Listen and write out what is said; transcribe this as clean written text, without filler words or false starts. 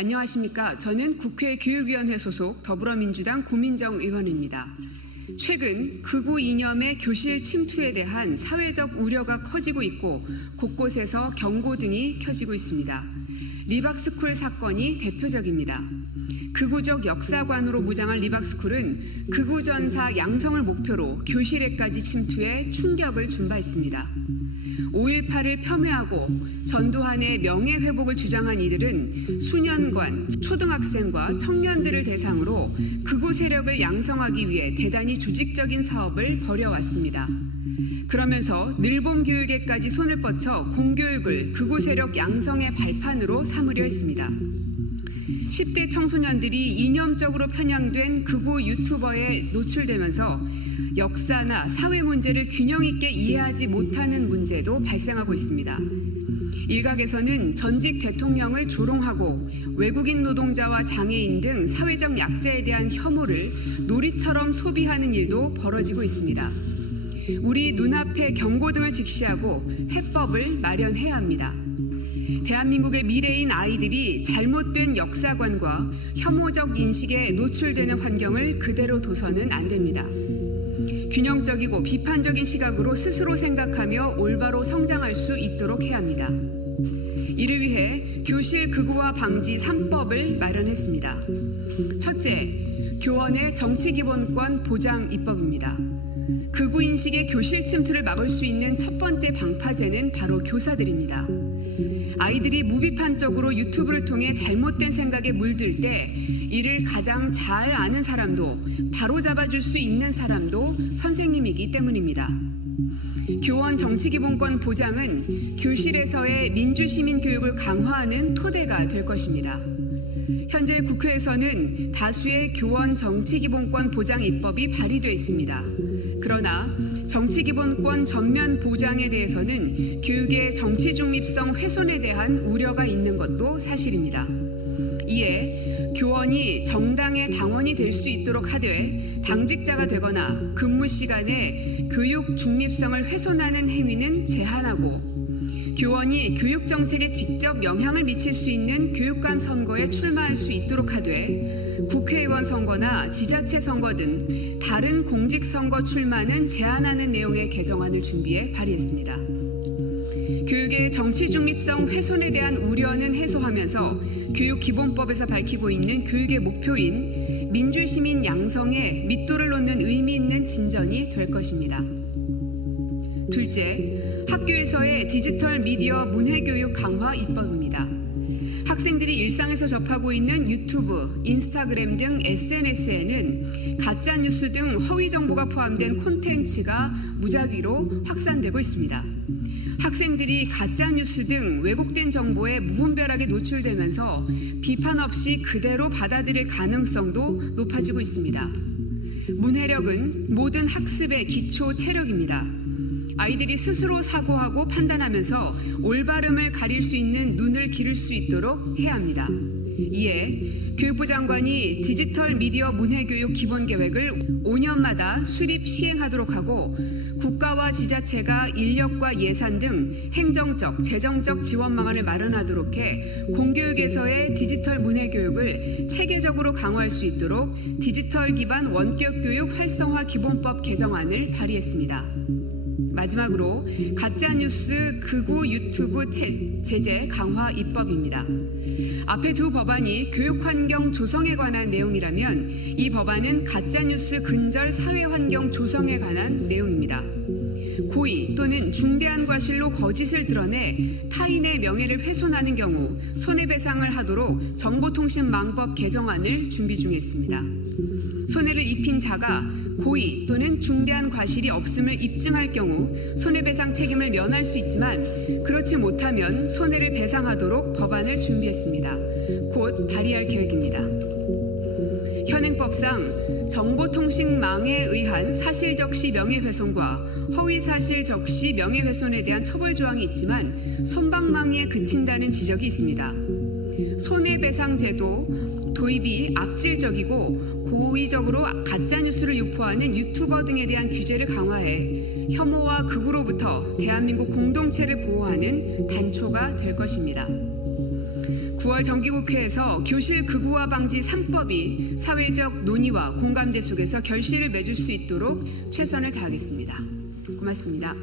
안녕하십니까. 저는 국회 교육위원회 소속 더불어민주당 고민정 의원입니다. 최근 극우 이념의 교실 침투에 대한 사회적 우려가 커지고 있고 곳곳에서 경고등이 켜지고 있습니다. 리박스쿨 사건이 대표적입니다. 극우적 역사관으로 무장한 리박스쿨은 극우 전사 양성을 목표로 교실에까지 침투해 충격을 준 바 있습니다. 5.18을 폄훼하고 전두환의 명예회복을 주장한 이들은 수년간 초등학생과 청년들을 대상으로 극우 세력을 양성하기 위해 대단히 조직적인 사업을 벌여왔습니다. 그러면서 늘봄 교육에까지 손을 뻗쳐 공교육을 극우 세력 양성의 발판으로 삼으려 했습니다. 10대 청소년들이 이념적으로 편향된 극우 유튜버에 노출되면서 역사나 사회 문제를 균형 있게 이해하지 못하는 문제도 발생하고 있습니다. 일각에서는 전직 대통령을 조롱하고 외국인 노동자와 장애인 등 사회적 약자에 대한 혐오를 놀이처럼 소비하는 일도 벌어지고 있습니다. 우리 눈앞에 경고등을 직시하고 해법을 마련해야 합니다. 대한민국의 미래인 아이들이 잘못된 역사관과 혐오적 인식에 노출되는 환경을 그대로 둬서는 안 됩니다. 균형적이고 비판적인 시각으로 스스로 생각하며 올바로 성장할 수 있도록 해야 합니다. 이를 위해 교실 극우화 방지 3법을 마련했습니다. 첫째, 교원의 정치기본권 보장 입법입니다. 극우 인식의 교실 침투를 막을 수 있는 첫 번째 방파제는 바로 교사들입니다. 아이들이 무비판적으로 유튜브를 통해 잘못된 생각에 물들 때 이를 가장 잘 아는 사람도 바로잡아줄 수 있는 사람도 선생님이기 때문입니다. 교원 정치기본권 보장은 교실에서의 민주시민 교육을 강화하는 토대가 될 것입니다. 현재 국회에서는 다수의 교원 정치기본권 보장 입법이 발의되어 있습니다. 그러나 정치기본권 전면 보장에 대해서는 교육의 정치 중립성 훼손에 대한 우려가 있는 것도 사실입니다. 이에 교원이 정당의 당원이 될 수 있도록 하되 당직자가 되거나 근무 시간에 교육 중립성을 훼손하는 행위는 제한하고 교원이 교육 정책에 직접 영향을 미칠 수 있는 교육감 선거에 출마할 수 있도록 하되 국회의원 선거나 지자체 선거 등 다른 공직선거 출마는 제한하는 내용의 개정안을 준비해 발의했습니다. 교육의 정치 중립성 훼손에 대한 우려는 해소하면서 교육기본법에서 밝히고 있는 교육의 목표인 민주시민 양성에 밑도를 놓는 의미 있는 진전이 될 것입니다. 둘째, 학교에서의 디지털 미디어 문해교육 강화 입법입니다. 학생들이 일상에서 접하고 있는 유튜브, 인스타그램 등 SNS에는 가짜뉴스 등 허위 정보가 포함된 콘텐츠가 무작위로 확산되고 있습니다. 학생들이 가짜뉴스 등 왜곡된 정보에 무분별하게 노출되면서 비판 없이 그대로 받아들일 가능성도 높아지고 있습니다. 문해력은 모든 학습의 기초 체력입니다. 아이들이 스스로 사고하고 판단하면서 올바름을 가릴 수 있는 눈을 기를 수 있도록 해야 합니다. 이에 교육부 장관이 디지털 미디어 문해교육 기본계획을 5년마다 수립 시행하도록 하고 국가와 지자체가 인력과 예산 등 행정적, 재정적 지원 방안을 마련하도록 해 공교육에서의 디지털 문해교육을 체계적으로 강화할 수 있도록 디지털 기반 원격교육 활성화 기본법 개정안을 발의했습니다. 마지막으로 가짜뉴스 극우 유튜브 제재 강화 입법입니다. 앞에 두 법안이 교육환경 조성에 관한 내용이라면 이 법안은 가짜뉴스 근절 사회환경 조성에 관한 내용입니다. 고의 또는 중대한 과실로 거짓을 드러내 타인의 명예를 훼손하는 경우 손해배상을 하도록 정보통신망법 개정안을 준비 중에 있습니다. 손해를 입힌 자가 고의 또는 중대한 과실이 없음을 입증할 경우 손해배상 책임을 면할 수 있지만 그렇지 못하면 손해를 배상하도록 법안을 준비했습니다. 곧 발의할 계획입니다. 현행법상 정보통신망에 의한 사실적시 명예훼손과 허위사실적시 명예훼손에 대한 처벌 조항이 있지만 솜방망이에 그친다는 지적이 있습니다. 손해배상제도 도입이 악질적이고 고의적으로 가짜뉴스를 유포하는 유튜버 등에 대한 규제를 강화해 혐오와 극우로부터 대한민국 공동체를 보호하는 단초가 될 것입니다. 9월 정기국회에서 교실 극우화 방지 3법이 사회적 논의와 공감대 속에서 결실을 맺을 수 있도록 최선을 다하겠습니다. 고맙습니다.